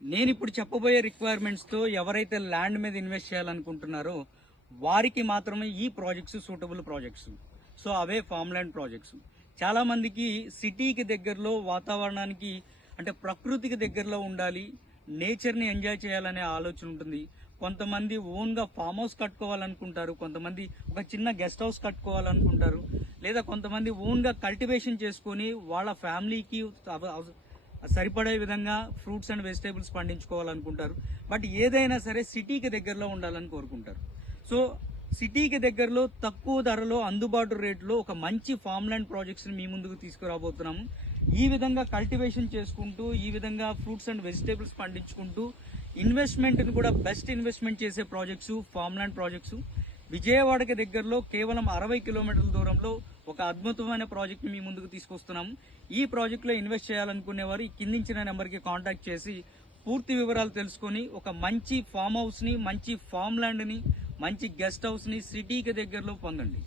నేను ఇప్పుడు చెప్పబోయే రిక్వైర్మెంట్స్తో ఎవరైతే ల్యాండ్ మీద ఇన్వెస్ట్ చేయాలనుకుంటున్నారో వారికి మాత్రమే ఈ ప్రాజెక్ట్స్ సూటబుల్ ప్రాజెక్ట్స్. సో అవే ఫామ్ ల్యాండ్ ప్రాజెక్ట్స్. చాలా మందికి సిటీకి దగ్గరలో వాతావరణానికి అంటే ప్రకృతికి దగ్గరలో ఉండాలి, నేచర్ని ఎంజాయ్ చేయాలనే ఆలోచన ఉంటుంది. కొంతమంది ఓన్గా ఫామ్ హౌస్ కట్టుకోవాలనుకుంటారు, కొంతమంది ఒక చిన్న గెస్ట్ హౌస్ కట్టుకోవాలనుకుంటారు, లేదా కొంతమంది ఓన్గా కల్టివేషన్ చేసుకొని వాళ్ళ ఫ్యామిలీకి సరిపడే విధంగా ఫ్రూట్స్ అండ్ వెజిటేబుల్స్ పండించుకోవాలనుకుంటారు. బట్ ఏదైనా సరే సిటీకి దగ్గరలో ఉండాలని కోరుకుంటారు. సో సిటీకి దగ్గరలో తక్కువ ధరలో అందుబాటు రేట్లో ఒక మంచి ఫామ్ ల్యాండ్ ప్రాజెక్ట్స్ని మీ ముందుకు తీసుకురాబోతున్నాము. ఈ విధంగా కల్టివేషన్ చేసుకుంటూ, ఈ విధంగా ఫ్రూట్స్ అండ్ వెజిటేబుల్స్ పండించుకుంటూ ఇన్వెస్ట్మెంట్ని కూడా బెస్ట్ ఇన్వెస్ట్మెంట్ చేసే ప్రాజెక్ట్స్ ఫామ్ ల్యాండ్ ప్రాజెక్ట్స్. విజయవాడకి దగ్గరలో కేవలం 60 కిలోమీటర్ల దూరంలో ఒక అద్భుతమైన ప్రాజెక్ట్ని మీ ముందుకు తీసుకొస్తున్నాము. ఈ ప్రాజెక్ట్లో ఇన్వెస్ట్ చేయాలనుకునేవారు ఈ కిందించిన నెంబర్కి కాంటాక్ట్ చేసి పూర్తి వివరాలు తెలుసుకొని ఒక మంచి ఫామ్ హౌస్ని, మంచి ఫామ్ ల్యాండ్ని, మంచి గెస్ట్ హౌస్ని సిటీకి దగ్గరలో పొందండి.